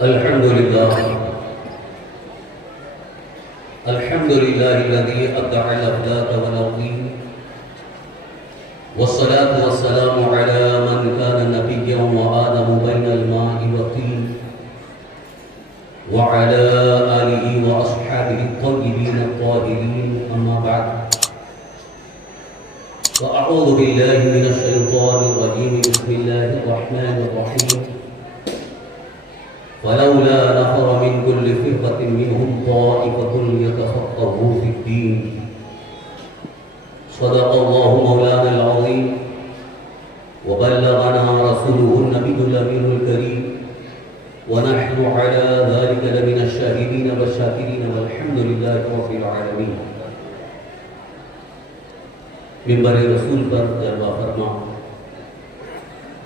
الحمد لله الحمد لله الذي أبدع الأفلاك والأرضين والصلاة والسلام على من كان نبيا وآدم بين الماء والطين وعلى آله وأصحابه الطيبين الطاهرين أما بعد فأعوذ بالله من الشيطان الرجيم بسم الله الرحمن الرحيم فلولا نفر من كل فرقة منهم طائفة يتفقهوا في الدين صدق الله مولانا العظيم وبلغنا رسوله النبي الأمين الكريم ونحن على ذلك لمن الشاهدين والشاكرين والحمد لله رب العالمين. منبر رسول پر جلوہ فرما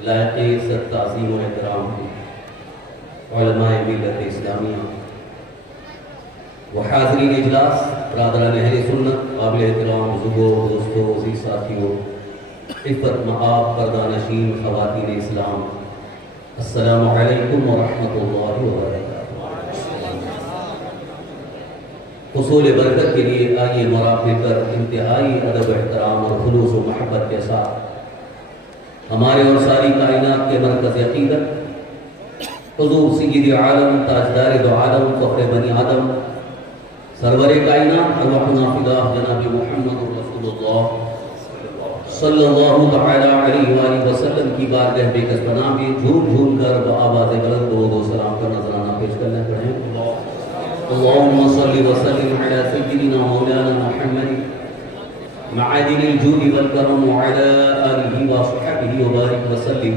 لائق صد تعظیم و احترام علماء ملت اسلامیہ و حاضرین اجلاس، برادران اہل سنت، قابل احترام بزرگوں، دوستوں، عزیز ساتھیوں، عفت مآب پردہ نشین خواتین اسلام، السلام علیکم ورحمۃ اللہ وبرکاتہ. حصول برکت کے لیے آئیے مرافع کر انتہائی ادب احترام اور خلوص و محبت کے ساتھ ہمارے اور ساری کائنات کے مرکز عقیدت حضور سید عالم، تاجدار دو عالم، فخر بنی آدم، سرور کائنات ارواحنا فداہ جناب محمد رسول اللہ صلی اللہ تعالی علیہ وآلہ وسلم کی بارگاہ بے کس پناہ میں جھوم جھوم کر بآواز بلند درود و سلام کا نذرانہ پیش کرنا پڑھیں. اللہم صلی وسلم علی سیدنا مولانا محمد معادن الجود والکرم وعلی آلہ وصحبہ وبارک وسلم.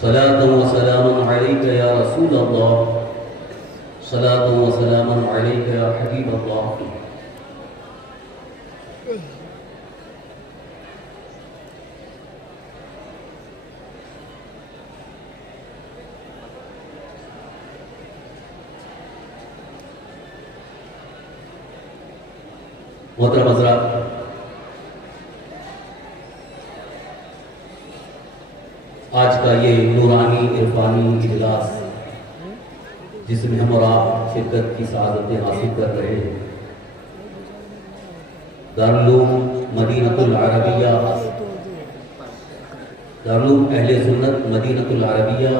صلاة و سلام علیک یا رسول اللہ، صلاة و سلام علیک یا حبیب اللہ. محترم حضرات، آج کا یہ نورانی عرفانی اجلاس جس میں ہم اور آپ شرکت کی سعادتیں حاصل کر رہے ہیں، دارالعلوم مدینۃ العربیہ، دارالعلوم اہل سنت مدینۃ العربیہ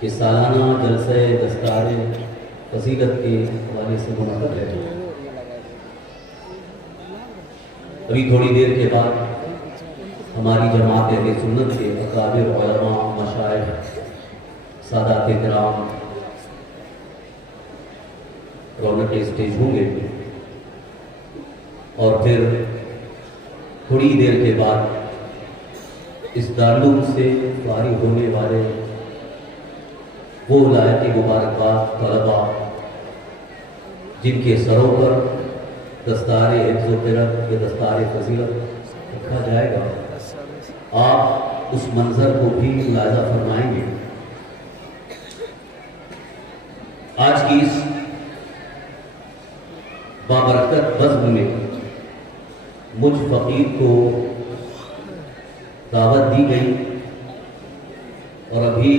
کے سالانہ جلسہ دستار فضیلت کے حوالے سے منعقد ہے. ابھی تھوڑی دیر کے بعد ہماری جماعت اہل سنت کے اکابر علماء، مشائخ، سادات کرام رونق اسٹیج ہوں گے، اور پھر تھوڑی دیر کے بعد اس دارالعلوم سے فارغ ہونے والے وہ لائق مبارکباد طلباء جن کے سروں پر دستار حفظ و قرت یا دستار فضیلت رکھا جائے گا، آپ اس منظر کو بھی ملاحظہ فرمائیں گے. آج کی اس بابرکت بزم میں مجھ فقیر کو دعوت دی گئی، اور ابھی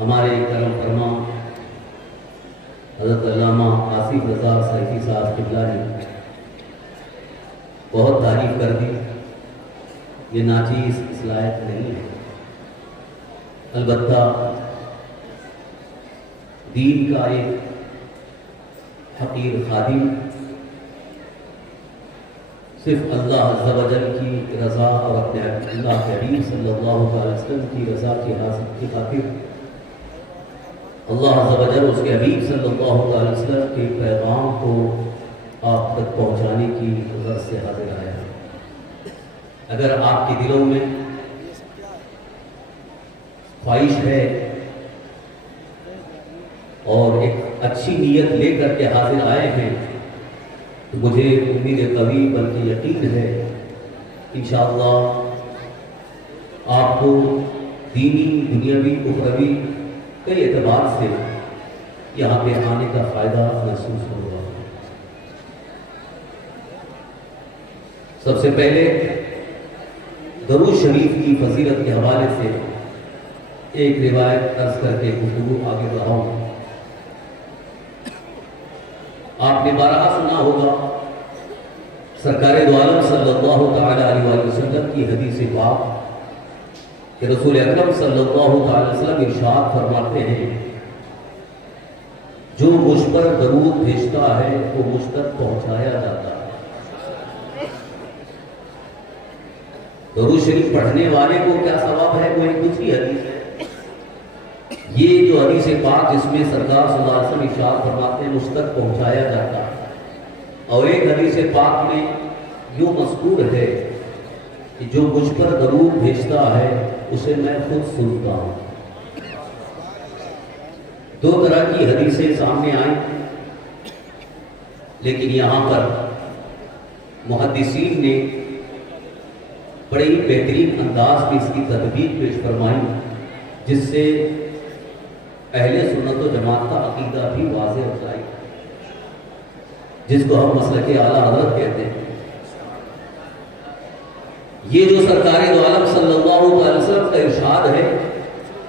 ہمارے کرم فرما حضرت علامہ آصف رضا سیفی صاحب قبلہ نے بہت تعریف کر دی. یہ ناچیز اس لائق نہیں ہے، البتہ دین کا ایک حقیر خادم صرف اللہ عز و جل کی رضا اور اپنے اللہ کے حبیب صلی اللہ علیہ وسلم کی رضا کی حاصل کی خاطر اللہ عز و جل اس کے حبیب صلی اللہ علیہ وسلم کے پیغام کو آپ تک پہنچانے کی غرض سے حاضر آیا ہے. اگر آپ کے دلوں میں خواہش ہے اور ایک اچھی نیت لے کر کے حاضر آئے ہیں، تو مجھے امید قوی بلکہ یقین ہے انشاءاللہ آپ کو دینی، دنیاوی، اخروی کئی اعتبار سے یہاں پہ آنے کا فائدہ محسوس ہوگا. سب سے پہلے درود شریف کی فضیلت کے حوالے سے ایک روایت عرض کر کے گفتگو آگے بڑھاؤں۔ آپ نے بارہا سنا ہوگا سرکار دو عالم صلی اللہ تعالی علیہ وسلم کی حدیث پاک کہ رسول اکرم صلی اللہ تعالی وسلم ارشاد فرماتے ہیں جو مجھ پر درود بھیجتا ہے وہ مجھ تک پہنچایا جاتا ہے۔ درود شریف پڑھنے والے کو کیا ثواب ہے وہ ایک دوسری حدیث ہے۔ یہ جو حدیث پاک جس میں سرکار صلی اللہ علیہ وسلم ارشاد فرماتے ہیں مجھ تک پہنچایا جاتا ہے، اور ایک حدیث پاک میں یوں مذکور ہے کہ جو مجھ پر درود بھیجتا ہے اسے میں خود سنتا ہوں۔ دو طرح کی حدیثیں سامنے آئیں، لیکن یہاں پر محدثین نے بڑے ہی بہترین انداز میں اس کی تطبیق پیش فرمائی، جس سے اہل سنت و جماعت کا عقیدہ بھی واضح ہو جائے، جس کو ہم مسلک اعلیٰ حضرت کہتے ہیں۔ یہ جو سرکار دو عالم صلی اللہ علیہ وسلم کا ارشاد ہے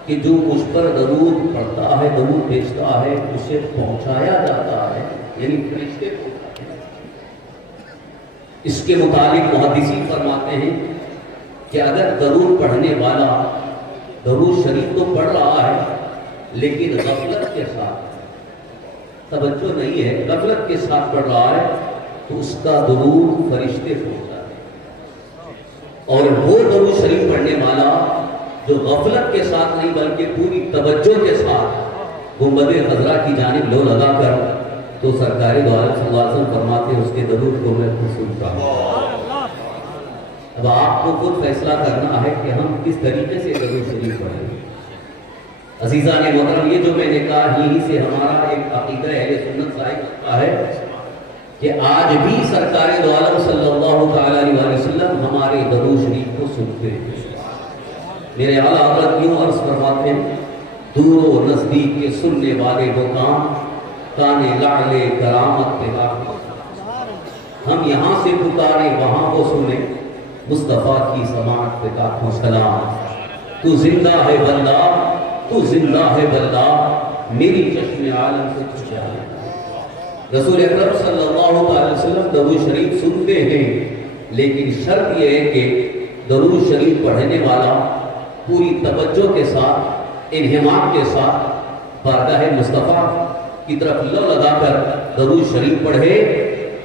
کہ جو مجھ پر درود پڑھتا ہے درود بھیجتا ہے اسے پہنچایا جاتا ہے، یعنی فرشتے پہنچاتے ہیں۔ اس کے متعلق محدثین فرماتے ہیں کہ اگر درود پڑھنے والا درود شریف تو پڑھ رہا ہے لیکن غفلت کے ساتھ، توجہ نہیں ہے، غفلت کے ساتھ پڑھ رہا ہے تو اس کا درود فرشتے پہنچاتے ہیں، اور وہ درود شریف پڑھنے والا جو غفلت کے ساتھ نہیں بلکہ پوری توجہ کے ساتھ گنبد خضرا کی جانب لو لگا کر، تو سرکار دو عالم صلی اللہ علیہ وسلم فرماتے ہیں اس کے درود کو میں خود سنتا ہوں۔ اب آپ کو خود فیصلہ کرنا ہے کہ ہم کس طریقے سے درود شریف پڑھیں۔ عزیزان محترم، یہ جو میں نے کہا یہی سے ہمارا ایک عقیدہ اہل سنت ظاہر ہوتا ہے کہ آج بھی سرکار دو عالم صلی اللہ تعالی علیہ وسلم ہمارے درود شریف کو سنتے ہیں۔ میرے اعلیٰ حضرت یوں عرض فرماتے ہیں دور و نزدیک کے سننے والے وہ کام کانے لعلے کرامت پہ ہم یہاں سے پکارے وہاں کو سنیں، مصطفیٰ کی سماعت پہ لاکھوں سلام۔ تو زندہ ہے بندہ، تو زندہ ہے بندہ، میری چشم عالم سے کچھ جائے۔ رسول اکرم صلی اللہ علیہ وسلم درود شریف سنتے ہیں، لیکن شرط یہ ہے کہ درود شریف پڑھنے والا پوری توجہ کے ساتھ انہمام کے ساتھ بارگاہ مصطفیٰ کی طرف لو لگا کر درود شریف پڑھے،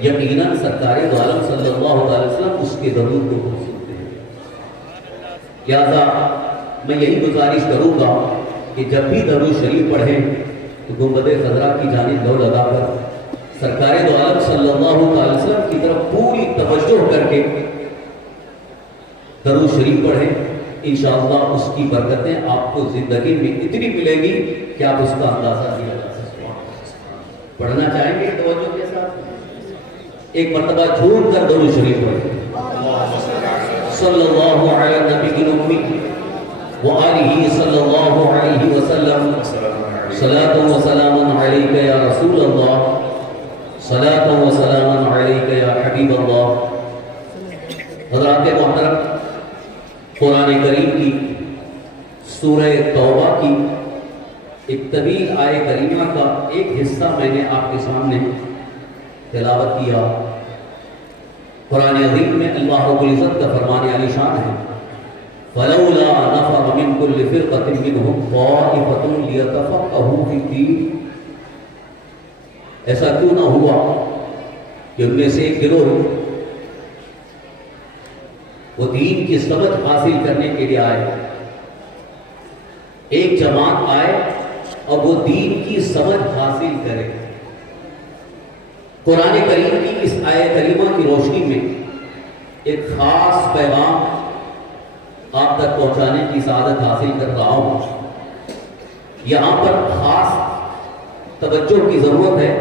یقیناً سرکار دو عالم صلی اللہ علیہ وسلم اس کے درود کو سنتے ہیں۔ لہذا میں یہی گزارش کروں گا کہ جب بھی درود شریف پڑھیں تو گنبد خضرا کی جانب لو لگا کر سرکار دو عالم صلی اللہ علیہ وسلم کی طرف پوری توجہ کر کے درود شریف پڑھیں۔ انشاءاللہ اس کی برکتیں آپ کو زندگی میں اتنی ملیں گی کہ آپ اس کا اندازہ نہیں لگا سکتے۔ پڑھنا چاہیں گے توجہ کے ساتھ؟ ایک مرتبہ جھوم کر درود شریف پڑھیں۔ صلی اللہ علیہ نبی الامی وآلہ صلی اللہ علیہ وسلم، صلاۃ و سلام علیک یا رسول اللہ، صلاۃ و سلام علیک یا حبیب اللہ۔ حضرات محترم، قرآن کریم کی سورہ توبہ کی ایک طویل آیہ کریمہ کا ایک حصہ میں نے آپ کے سامنے تلاوت کیا۔ قرآن عظیم میں اللہ رب العزت کا فرمان عالی شان ہے فَلَوْلَا نَفَرَ مِن كُلِّ فِرْقَةٍ مِّنْهُمْ طَائِفَةٌ لِيَتَفَقَّهُوا فِي الدِّينِ۔ ایسا کیوں نہ ہوا کہ ان میں سے ایک گروہ وہ دین کی سمجھ حاصل کرنے کے لیے آئے، ایک جماعت آئے اور وہ دین کی سمجھ حاصل کرے۔ قرآن کریم کی اس آیہ کریمہ کی روشنی میں ایک خاص پیغام آپ تک پہنچانے کی سعادت حاصل کر رہا ہوں۔ یہاں پر خاص توجہ کی ضرورت ہے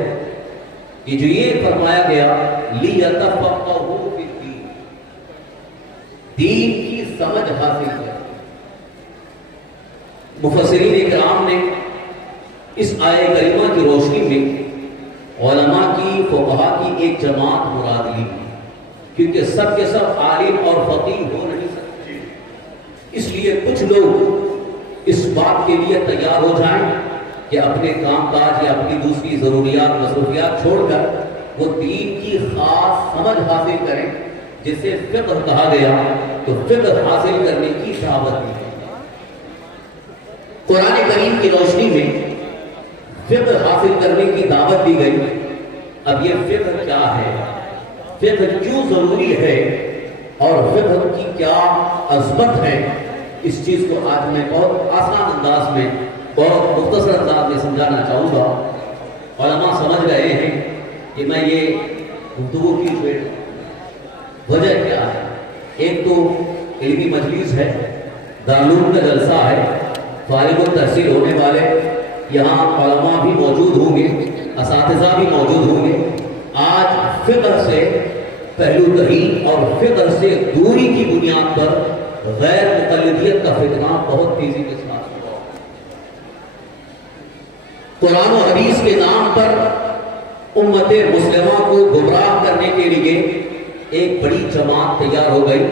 کہ جو یہ فرمایا گیا لِيَتَفَقَّهُوا فِي الدِّينِ، دین کی سمجھ حاصل کر۔ مفسرین کرام نے اس آیہ کریمہ کی روشنی میں علماء کی فقہا کی ایک جماعت مراد لی، کیونکہ سب کے سب عالم اور فقیہ ہو نہیں سکتے، اس لیے کچھ لوگ اس بات کے لیے تیار ہو جائیں کہ اپنے کام کاج یا اپنی دوسری ضروریات مصروفیات چھوڑ کر وہ دین کی خاص سمجھ حاصل کریں، جسے فقہ کہا گیا، تو فقہ حاصل کرنے کی دعوت دی گئی۔ قرآن کریم کی روشنی میں فقہ حاصل کرنے کی دعوت دی گئی۔ اب یہ فقہ کیا ہے، فقہ کیوں ضروری ہے، اور فقہ کی کیا عظمت ہے، اس چیز کو آج میں بہت آسان انداز میں، بہت مختصر انداز میں سمجھانا چاہوں گا۔ علماء سمجھ گئے ہیں کہ میں یہ گفتگو کی وجہ کیا ہے۔ ایک تو علمی مجلس ہے، دارالعلوم کا جلسہ ہے، فارغ التحصیل ہونے والے یہاں علماء بھی موجود ہوں گے، اساتذہ بھی موجود ہوں گے۔ آج فقہ سے پہلو دہی اور فقہ سے دوری کی بنیاد پر غیر مقلدیت کا فتنہ بہت تیزی کے ساتھ ہوا۔ قرآن و حدیث کے نام پر امت مسلمہ کو گمراہ کرنے کے لیے ایک بڑی جماعت تیار ہو گئی۔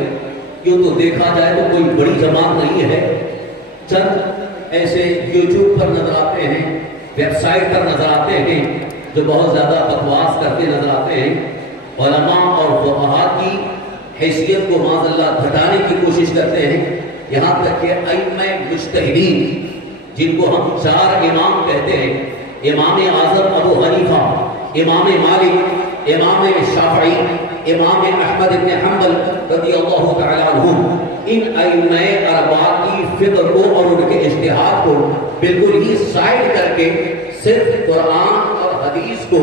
یوں تو دیکھا جائے تو کوئی بڑی جماعت نہیں ہے، چند ایسے یوٹیوب پر نظر آتے ہیں، ویب سائٹ پر نظر آتے ہیں جو بہت زیادہ بکواس کرتے نظر آتے ہیں، علماء اور فقہاء کی حیثیت کو معاذ اللہ گھٹانے کی کوشش کرتے ہیں، یہاں تک کہ ائمہ مجتہدین جن کو ہم چار امام کہتے ہیں، امام اعظم ابو حنیفہ، امام مالک، امام شافعی، امام احمد بن حنبل رضی اللہ تعالی عنہ، ان ائمہ اربعہ کی فقہ کو اور ان کے اجتہاد کو بالکل ہی سائڈ کر کے صرف قرآن اور حدیث کو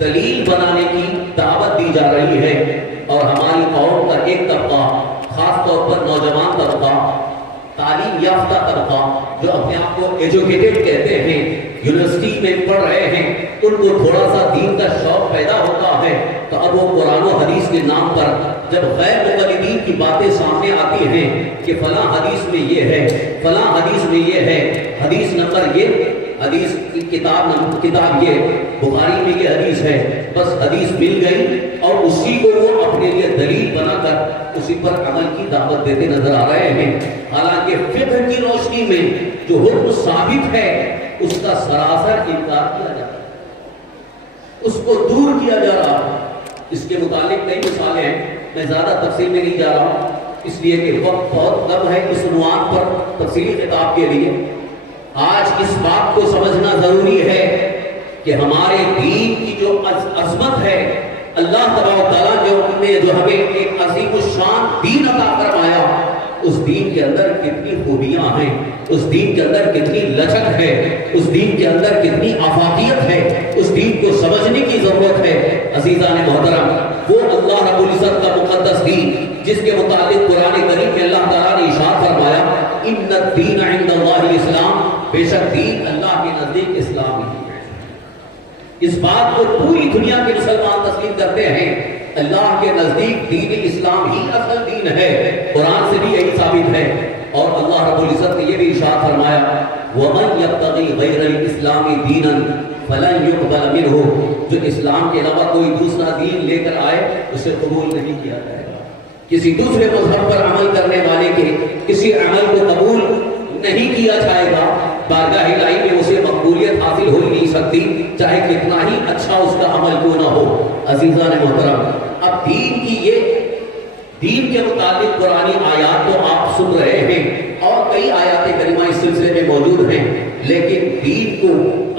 دلیل بنانے کی دعوت دی جا رہی ہے۔ اور ہماری قوم کا ایک طبقہ، خاص طور پر نوجوان طبقہ، تعلیم یافتہ طبقہ جو اپنے آپ کو ایجوکیٹڈ کہتے ہیں، یونیورسٹی میں پڑھ رہے ہیں، ان کو تھوڑا سا دین کا شوق پیدا ہوتا ہے تو اب وہ قرآن و حدیث کے نام پر جب غیر مقلدین کی باتیں سامنے آتی ہیں کہ فلاں حدیث میں یہ ہے، فلاں حدیث میں یہ ہے، حدیث نمبر یہ، حدیث کی کتاب یہ، بخاری میں یہ حدیث ہے، بس حدیث مل گئی اور اسی کو وہ اپنے لیے دلیل بنا کر اسی پر عمل کی دعوت دیتے نظر آ رہے ہیں۔ حالانکہ فقہ کی روشنی میں جو حکم ثابت ہے اس کا سراسر انکار کیا جا رہا ہے، اس کو دور کیا جا رہا ہے۔ اس کے متعلق کئی مثالیں ہیں، میں زیادہ تفصیل میں نہیں جا رہا ہوں اس لیے کہ وقت بہت کم ہے اس عنوان پر تفصیلی خطاب کے لیے۔ آج اس بات کو سمجھنا ضروری ہے کہ ہمارے دین کی جو عظمت ہے، اللہ تبارک و تعالیٰ نے جو ہمیں ایک عظیم الشان دین عطا فرمایا، اس دین کے اندر کتنی خوبیاں ہیں، اس دین کے اندر کتنی لچک ہے، اس دین کے اندر کتنی افاقیت ہے، اس دین کو سمجھنے کی ضرورت ہے۔ عزیزان محترم، وہ اللہ رب العزت کا مقدس دین جس کے متعلق قرآن کریم میں اللہ تعالیٰ نے ارشاد فرمایا، ان الدین عند اللہ الاسلام، بے شک دین اللہ کے نزدیک اسلام ہی ہے۔ اس بات کو پوری دنیا کے مسلمان تسلیم کرتے ہیں، اللہ کے نزدیک دین اسلام ہی اصل دین ہے، قرآن سے بھی یہی ثابت ہے۔ اور اللہ رب العزت نے یہ بھی ارشاد فرمایا، وَمَن يَبْتَغِي غَيْرَ الْإِسْلَامِ دِينًا فَلَن يُقْبَلَ مِنْهُ، جو اسلام کے علاوہ کوئی دوسرا دین لے کر آئے اسے قبول نہیں کیا جائے گا۔ کسی دوسرے مذہب پر عمل کرنے والے کے کسی عمل کو قبول نہیں کیا جائے گا، بارگاہ الہی میں اسے مقبولیت حاصل ہو ہی نہیں سکتی، چاہے کتنا ہی اچھا اس کا عمل کیوں نہ ہو۔ عزیزان محترم، اب دین کے متعلق قرآنی آیات تو آپ سن رہے ہیں اور کئی آیات کریمہ اس سلسلے میں موجود ہیں، لیکن دین کو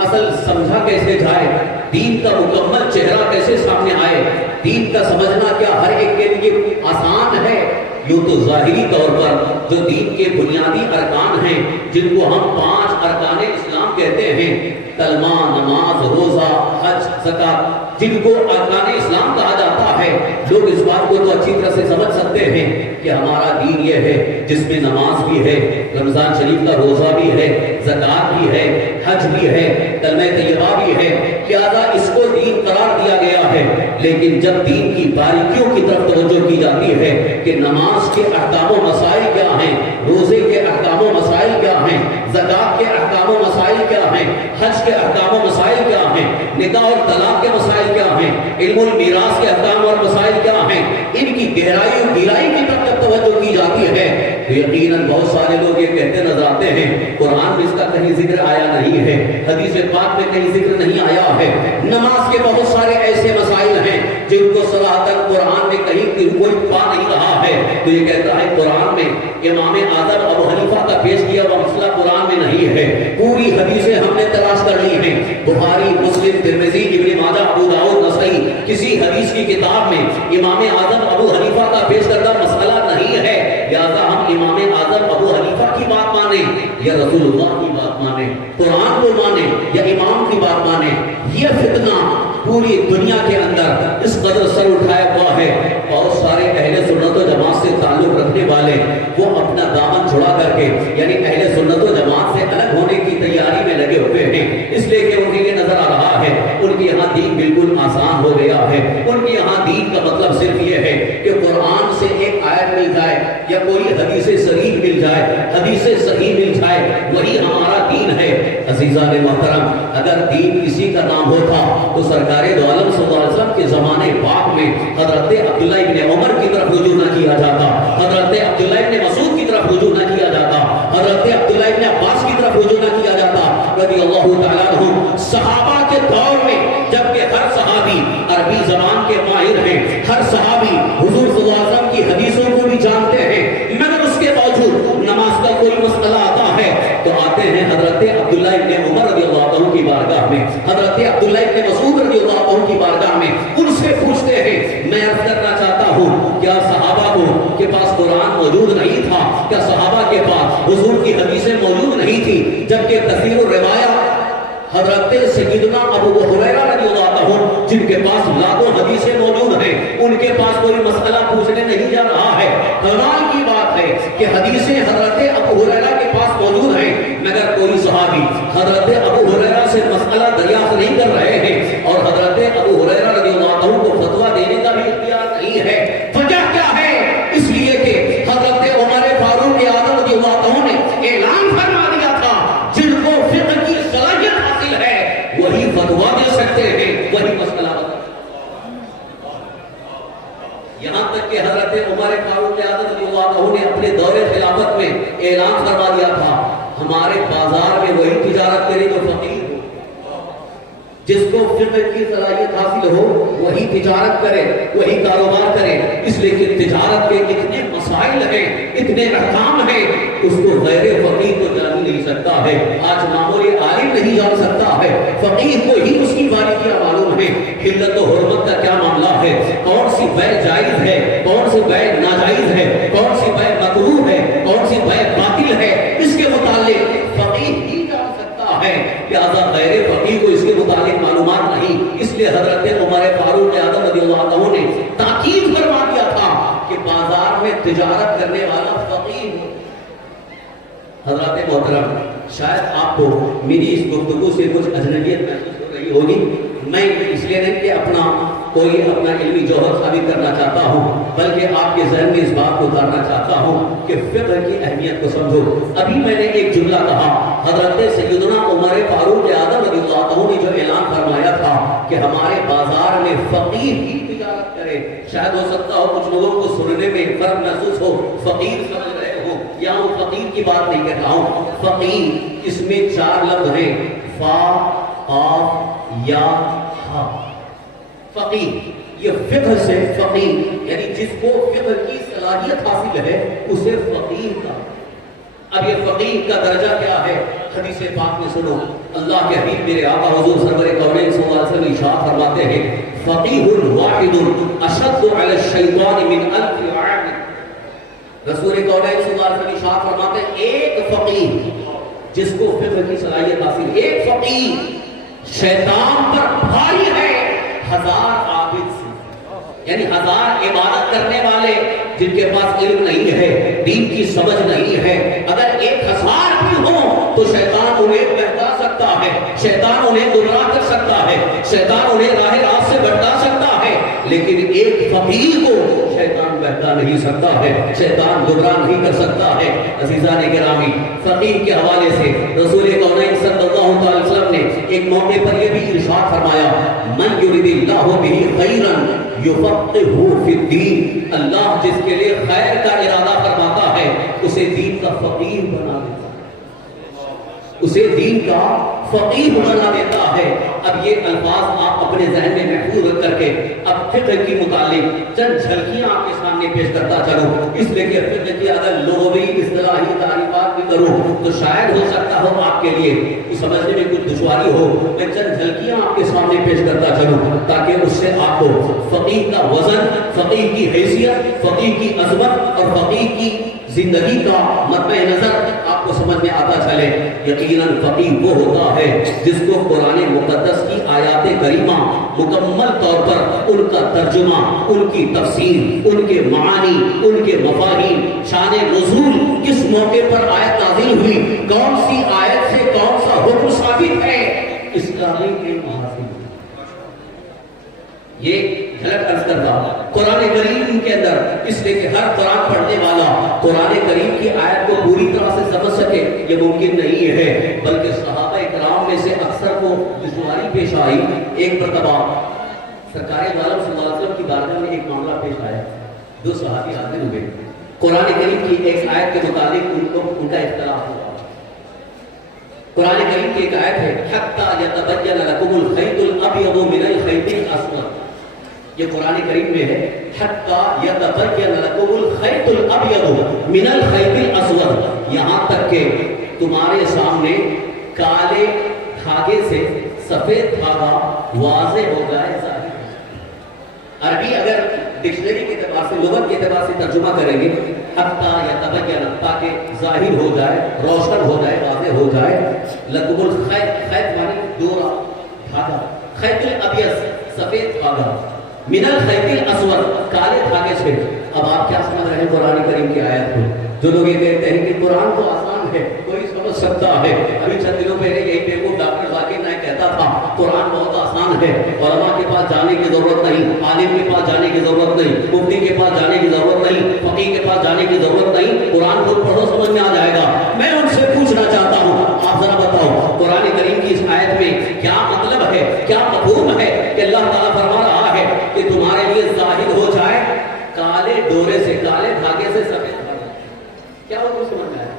اصل سمجھا کیسے جائے، دین کا مکمل چہرہ کیسے سامنے آئے، دین کا سمجھنا کیا ہر ایک کے لیے آسان ہے؟ یوں تو ظاہری طور پر جو دین کے بنیادی ارکان ہیں، جن کو ہم 5 ارکان اسلام کہتے ہیں، کلمہ، نماز، روزہ، حج، زکوٰۃ، جن کو ارکان اسلام کہا جاتا ہے، لوگ اس بات کو تو اچھی طرح سے سمجھ سکتے ہیں کہ ہمارا دین یہ ہے جس میں نماز بھی ہے، رمضان شریف کا روزہ بھی ہے، زکوٰۃ بھی ہے، حج بھی ہے، کلمہ طیبہ بھی ہے، لہذا اس کو دین قرار دیا گیا ہے۔ لیکن جب دین کی باریکیوں کی طرف توجہ کی جاتی ہے کہ نماز کے احکام و مسائل کیا ہیں، روزے کے احکام و مسائل کیا ہیں، زکوٰۃ کے احکام و مسائل کیا ہیں، حج کے احکام و مسائل کیا ہیں, نکاح اور طلاق کے مسائل کیا ہیں, علم المیراث کے احکام اور مسائل کیا ہیں, ان کی گہرائی اور گہرائی کی طرف جب توجہ کی جاتی ہے تو یقیناً بہت سارے لوگ یہ کہتے نظر آتے ہیں قرآن میں اس کا کہیں ذکر آیا نہیں ہے, حدیث پاک میں کہیں ذکر نہیں آیا ہے. نماز کے بہت سارے ایسے مسائل ہیں جن کو صراحتاً قرآن میں کہیں کوئی پا نہیں رہا ہے, تو یہ کہتا ہے قرآن میں امام اعظم ابو حنیفہ کا پیش کیا ہوا مسئلہ قرآن میں نہیں ہے. پوری حدیثیں ہم نے تلاش کر لی ہیں, بخاری, مسلم, ترمذی, ابن ماجہ, ابو داؤد, نسائی, کسی حدیث کی کتاب میں امام اعظم ابو حنیفہ کا پیش کردہ مسئلہ نہیں ہے. لہذا ہم امام اعظم ابو حنیفہ کی بات مانیں یا رسول اللہ کی بات مانیں, قرآن کو مانیں یا امام کی بات مانیں, یہ فتنہ پوری دنیا کے اندر اس قدر سر اٹھایا ہوا ہے. بہت سارے اہل سنت و جماعت سے تعلق رکھنے والے وہ اپنا دامن چھڑا کر کے یعنی اہل سنت و جماعت سے الگ ہونے کی تیاری میں لگے ہوئے ہیں, اس لیے کہ ان کے یہ نظر آ رہا ہے ان کے یہاں دین بالکل آسان ہو گیا ہے. ان کے یہاں دین کا مطلب صرف یہ ہے کہ قرآن سے ایک آیت مل جائے یا کوئی حدیث صحیح مل جائے, حدیث صحیح مل جائے, وہی ہمارا دین ہے. عزیزان محترم, اگر دین کسی کا نام ہوتا تو سرکار دو عالم صلی اللہ علیہ وسلم کے زمانے پاک میں حضرت عبداللہ ابن عمر کی طرف رجوع نہ کیا جاتا, حضرت عبداللہ ابن مسعود کی طرف رجوع نہ کیا جاتا, حضرت عبداللہ ابن عباس کی طرف رجوع نہ کیا جاتا رضی اللہ تعالیٰ عنہ. صحابہ کے دور میں جبکہ ہر صحابی عربی زبان کے ماہر ہیں, ہر صحابی حضور صلی اللہ علیہ وسلم کی حدیثوں کو بھی جانتے ہیں, مگر اس کے باوجود نماز کا کوئی مسئلہ آتا ہے تو آتے ہیں حضرت عبداللہ ابن عمر رضی اللہ عنہ کی بارگاہ میں, حضرت عبداللہ ابن مسعود رضی اللہ عنہ کی بارگاہ میں, ان سے پوچھتے ہیں میں عرض کرنا چاہتا ہوں کیا صحابہ کو کے پاس قرآن موجود نہیں تھا, کیا صحابہ کے پاس حضور کی حدیثیں موجود نہیں تھی, جبکہ کثیر الروایات حضرت سیدنا ابو ہریرہ رضی اللہ عنہ جن کے پاس لاکھوں حدیثیں موجود ہیں ان کے پاس کوئی مسئلہ پوچھنے نہیں جا رہا ہے. کمال کی بات ہے کہ حدیثیں حضرت ابو ہریرہ کے پاس موجود ہیں مگر کوئی صحابی حضرت ابو ہریرہ سے مسئلہ دریافت نہیں کر رہے ہیں اور حضرت ابو ہریرہ رضی اللہ عنہ کو فتویٰ دینے کا بھی اختیار نہیں ہے. وجہ کیا ہے؟ اس لیے کہ حضرت عمر فاروق اعظم رضی اللہ عنہ نے اعلان فرما دیا تھا جن کو فقہ کی صلاحیت حاصل ہے وہی فتویٰ دے سکتے ہیں, وہی مسئلہ بتا. یہاں تک کہ حضرت عمر فاروق اعظم رضی اللہ عنہ نے اپنے دور خلافت میں اعلان فرما دیا تھا ہمارے بازار میں وہی تجارت کرے جو فقیر ہو, جس کو فقہ کی صلاحیت حاصل ہو وہی تجارت کرے, وہی کاروبار کرے. اس لیے کہ تجارت کے اتنے مسائل ہیں, اتنے احکام ہیں, اس کو غیر فقیر کو جان نہیں سکتا ہے. آج معمولی عالم نہیں جان سکتا ہے, فقیر کو ہی اس کی باریکیاں معلوم ہے. حلت و حرمت کا کیا معاملہ ہے, کون سی بیع جائز ہے, کون سی بیع ناجائز ہے, کون سی بیع مکروہ ہے, کون سی بیع باطل ہے, اس کے متعلق فقیر ہی جان سکتا ہے. لہذا غیر فقیر کو اس کے متعلق معلومات نہیں. اس لیے حضرت عمر فاروق اعظم رضی اللہ عنہ نے تاکید فرما دیا تھا کہ بازار میں تجارت کرنے والا فقیر ہو. حضرات محترم, شاید آپ کو میری اس گفتگو سے کچھ اجنبیت محسوس ہو رہی ہوگی. میں اس لیے نہیں کہ اپنا علمی جوہر ثابت کرنا چاہتا ہوں بلکہ آپ کے ذہن میں اس بات کو اتارنا چاہتا ہوں کہ فقہ کی اہمیت کو سمجھو. ابھی میں نے ایک جملہ کہا, حضرت سیدنا عمر فاروق اعظم رضی اللہ عنہ نے جو اعلان فرمایا تھا کہ ہمارے بازار میں فقیر ہی تجارت کرے. شاید ہو سکتا ہو کچھ لوگوں کو سننے میں فرق محسوس ہو, فقیر سمجھ رہے ہو, یہاں وہ فقیر کی بات نہیں کر رہا ہوں. فقیر اس میں 4 لفظ ہیں, فا, قاف, یا, ہا. فقیر یہ فقہ سے فقیر یعنی جس کو فقہ کی صلاحیت حاصل ہے اسے فقیر کا. اب یہ فقیر کا درجہ کیا ہے؟ حدیث پاک میں سنو, اللہ کے حبیب میرے آقا حضور سرور کونین صلی اللہ علیہ وسلم ارشاد فرماتے ہیں فقیہ واحد اشد علی الشیطان من 1000 عابد. رسول کونین صلی اللہ علیہ وسلم ارشاد فرماتے ہیں ایک فقیر جس کو فقہ کی صلاحیت حاصل, ایک فقیر شیطان پر بھاری ہے 1000 عابد سے, یعنی 1000 عبادت کرنے والے جن کے پاس علم نہیں ہے, دین کی سمجھ نہیں ہے, اگر 1000 بھی ہوں تو شیطان انہیں بہکا سکتا ہے, شیطان انہیں گمراہ کر سکتا ہے, شیطان انہیں راہ راست سے بھٹکا سکتا ہے, لیکن ایک فقیر کو شیطان بہکا نہیں سکتا ہے, شیطان گمراہ نہیں کر سکتا ہے. عزیزان گرامی, فقیر کے حوالے سے رسول کونین صلی اللہ علیہ وسلم نے ایک موقع پر یہ بھی ارشاد فرمایا من یرید اللہ بہ خیرا یفقہہ فی الدین، اللہ جس کے لیے خیر کا ارادہ فرماتا ہے اسے دین کا فقیہ بنا دیتا ہے، اسے دین کا فقیہ بنا دیتا ہے۔ اب یہ الفاظ آپ اپنے ذہن میں محفوظ رکھ کر کے اب فقہ کی متعلق چند جھلکیاں آپ کے سامنے پیش کرتا چلوں، اس لیے کہ فقہ کی اگر لغوی اصطلاحی تعریفات بھی کروں تو شاید ہو سکتا ہو آپ کے لیے سمجھنے میں کچھ دشواری ہو، میں چند جھلکیاں آپ کے سامنے پیش کرتا چلوں تاکہ اس سے آپ کو فقیہ کا وزن، فقیہ کی حیثیت، فقیہ کی عظمت اور فقیہ کی زندگی کا مطمع نظر آپ کو سمجھ میں آتا چلے۔ یقیناً فقیہ وہ ہوتا ہے جس کو قرآن مقدس کی آیات کریمہ مکمل طور پر ان کا ترجمہ، ان کی تفسیر، ان کے معانی، ان کے مفاہیم، شان نزول، کس موقع پر آیت نازل ہوئی، کون سی آیت سے کون سا حکم ثابت ہے، اسلامی کے محاصل یہ جھلک عرض کرتا قرآن کریم کے اندر، اس لیے کہ ہر قرآن پڑھنے والا قرآن کریم کی آیت کو پوری طرح سے سمجھ سکے یہ ممکن نہیں ہے، بلکہ صحابہ اکرام میں سے اکثر کو دشواری پیش آئی۔ ایک مرتبہ سرکار دو عالم صلی اللہ علیہ وسلم کی بارگاہ میں ایک معاملہ پیش آیا، دو صحابی حاضر ہوئے، قرآن کریم کی ایک آیت کے متعلق ان کا اختلاف ہوا۔ قرآن کریم کی ایک آیت ہے حَتَّى يَتَبَيَّنَ لَكُمُ الْخَيْطُ الْأَبْيَضُ مِنَ الْخَيْطِ الْأَسْوَدِ، یہ قرآن کریم میں ہے حَتَّى يَتَبَيَّنَ لَكُمُ الْخَيْطُ الْأَبْيَضُ مِنَ الْخَيْطِ الْأَسْوَدِ، یہاں تک کہ تمہارے سامنے کالے دھاگے سے سفید دھاگا واضح ہو جائے، ظاہر ہو جائے۔ عربی اگر ڈکشنری کے اعتبار سے، لغت کے اعتبار سے ترجمہ کریں گے حتیٰ یتبین، تاکہ ظاہر ہو جائے، روشن ہو جائے، واضح ہو جائے، لکم الخیط، خیط مانی ڈورا، دھاگا، خیط الابیض سفید دھاگا، من الخیط الاسود کالے دھاگے سے۔ اب آپ کیا سمجھ رہے ہیں قرآن کریم کی آیت کو؟ جو لوگ یہ کہتے ہیں کہ قرآن تو آسان ہے، کوئی سمجھ سکتا ہے، ابھی چند دنوں پہلے یہی بیوقوف ڈاکٹر ذاکر نائک کہتا تھا قرآن بہت آسان ہے، علماء کے پاس جانے کی ضرورت نہیں، عالم کے پاس جانے کی ضرورت نہیں، مفتی کے پاس جانے کی ضرورت نہیں، فقیہ کے پاس جانے کی ضرورت نہیں، قرآن خود پڑھو سمجھ میں آ جائے گا۔ میں ان سے پوچھنا چاہتا ہوں آپ ذرا بتاؤ قرآن کریم کی اس آیت میں کیا مطلب ہے، کیا مفہوم ہے کہ اللہ تعالیٰ فرما رہا ہے کہ تمہارے لیے ظاہر ہو جائے کالے ڈورے سے، کالے دھاگے سے سفید دھاگا، کیا وہ سمجھ میں آیا؟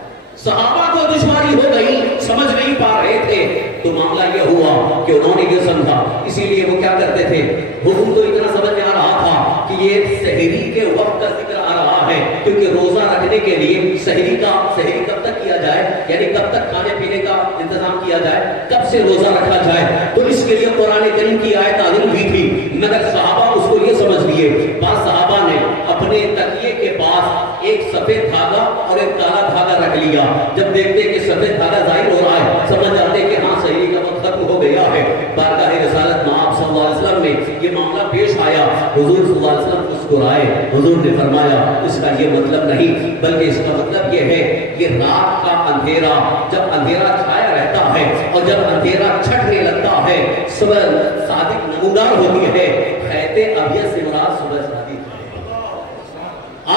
صحابہ کو دشواری ہو گئی، سمجھ نہیں پا رہے تھے، تو معاملہ یہ ہوا کہ انہوں نے یہ سمجھا، اسی لیے وہ کیا کرتے تھے، حکم تو اتنا سمجھ میں آ رہا تھا کہ یہ سحری کے وقت کا ذکر آ رہا ہے، کیونکہ روزہ رکھنے کے لیے سحری کب تک کیا جائے، یعنی کب تک کھانے پینے کا انتظام کیا جائے، کب سے روزہ رکھا جائے، تو اس کے لیے قرآن کریم کی آیت نازل ہوئی تھی، مگر صحابہ اس کو یہ سمجھ لیے، بعض صحابہ نے اپنے تکیے کے پاس ایک سفید دھاگا اور ایک کالا دھاگا رکھ لیا، جب دیکھتے کہ سفید دھاگا ظاہر ہو رہا ہے سمجھ جاتے کہ ہاں سحری کا وقت ختم ہو گیا ہے۔ بارگاہ رسالت میں آپ صلی اللہ علیہ وسلم میں یہ معاملہ پیش آیا، حضور صلی اللہ علیہ وسلم مسکرائے، حضور نے فرمایا اس کا یہ مطلب نہیں، بلکہ اس کا مطلب یہ ہے یہ رات کا اندھیرا، جب اندھیرا چھایا رہتا ہے اور جب اندھیرا چھٹنے لگتا ہے صبح صادق نمودار ہوتی ہے، خیط ابیض سے مراد صبح صادق ہے۔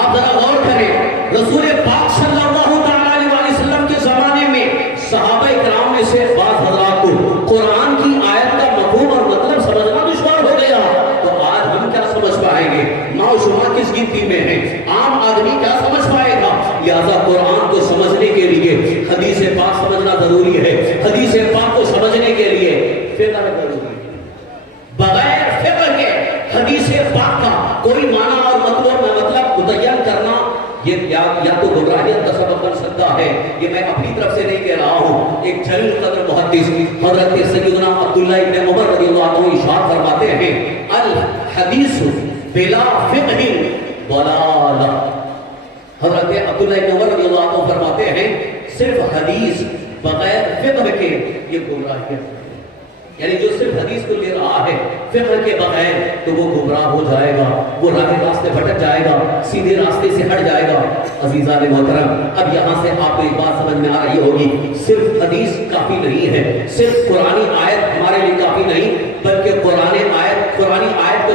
آپ ذرا غور کریں، رسول پاک صلی اللہ تعالی علیہ وسلم کے زمانے میں صحابہ اکرام میں سے بعض حضرات کو قرآن کی آیت کا مفہوم اور مطلب سمجھنا دشوار ہو گیا، تو آج ہم کیا سمجھ پائیں گے؟ ماں و شمار کس گنتی میں ہیں، عام آدمی کیا سمجھ پائے گا؟ لہذا قرآن کو سمجھنے کے لیے حدیث پاک سمجھنا ضروری ہے، حدیث پاک کو سمجھنے کے لیے فقہ ضروری ہے۔ بغیر فقہ کے حدیث پاک کا کوئی معنی اور مطلب متعین کرنا یہ یا تو گمراہیت کا سبب بن سکتا ہے، یہ میں اپنی طرف سے نہیں کہہ رہا ہوں، ایک جلیل قدر محدث حضرت سیدنا عبداللہ ابن عمر رضی اللہ عنہ ارشاد فرماتے ہیں الحدیث بلا فقہ ضلالہ، حضرت عبداللہ ابن عمر رضی اللہ عنہ فرماتے ہیں صرف حدیث بغیر فقہ کے یہ گمراہیت ہے، یعنی جو صرف حدیث کو لے رہا ہے فقہ کے بغیر تو وہ گمراہ ہو جائے گا، وہ راہ راستے بھٹک جائے گا، سیدھے راستے سے ہٹ جائے گا۔ عزیزان محترم، اب یہاں سے آپ کو ایک بات سمجھ میں آ رہی ہوگی، صرف حدیث کافی نہیں ہے، صرف قرآنی آیت ہمارے لیے کافی نہیں، بلکہ قرآنی آیت کو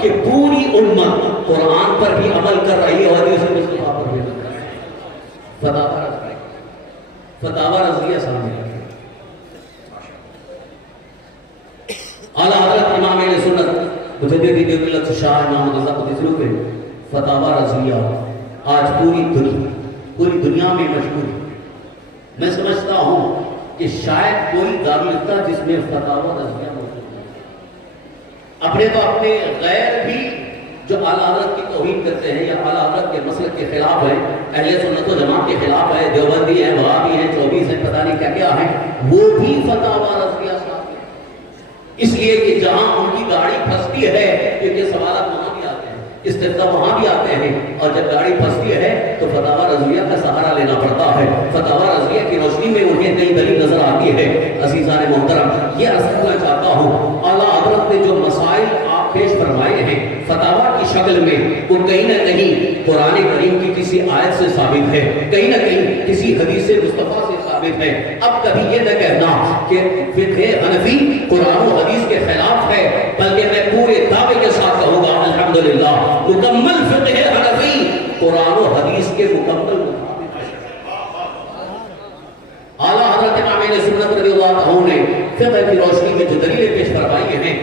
کہ پوری امت قرآن پر بھی عمل کر رہی ہے اور حدیث مصطفیٰ پر بھی عمل کر رہی ہے۔ فتاوی رضویہ سامنے اعلیٰ حضرت امام اہل سنت مجدد دین ملت شاہ امام رضا قدس روح کے فتاوی رضویہ آج پوری دنیا میں مشہور ہے۔ میں سمجھتا ہوں کہ شاید کوئی دارالفتہ جس میں فتاوی رضویہ موجود ہے۔ اپنے تو اپنے غیر بھی جو اعلیٰ حضرت کی توہین کرتے ہیں یا اعلیٰ حضرت کے مسلک کے خلاف ہیں، اہل سنت و جماعت کے خلاف ہے، دیوبندی ہیں، وہابی ہیں، 24 ہیں، پتہ نہیں کیا کیا ہیں، وہ بھی فتاوی رضویہ صاحب ہیں۔ اس لیے کہ جہاں ان کی گاڑی پھنستی ہے، کیونکہ سوالات وہاں بھی آتے ہیں، استفتاء وہاں بھی آتے ہیں، اور جب گاڑی پھنستی ہے تو فتاوی رضویہ کا سہارا لینا پڑتا ہے۔ فتاوی رضویہ کی روشنی میں انہیں نئی دلیل نظر آتی ہے۔ عزیزان محترم، یہ عرض کرنا چاہتا ہوں، اعلیٰ حضرت نے جو مسائل آپ پیش فرمائے ہیں فتاوی کی شکل میں، وہ کہیں نہ کہیں قرآن کریم کی کسی آیت سے ثابت ہے، کہیں نہ کہیں کسی حدیث مصطفیٰ سے ثابت ہے۔ اب کبھی یہ نہ کہنا کہ فقہ حنفی قرآن و حدیث کے خلاف ہے، بلکہ میں پورے دعوے کے ساتھ کہوں گا الحمدللہ مکمل فقہ حنفی قرآن و حدیث کے مکمل مطابق ہے۔ اعلیٰ حضرت امام اہل سنت رضی اللہ عنہ نے فقہ کی روشنی میں جو دلیلیں پیش فرمائی ہیں،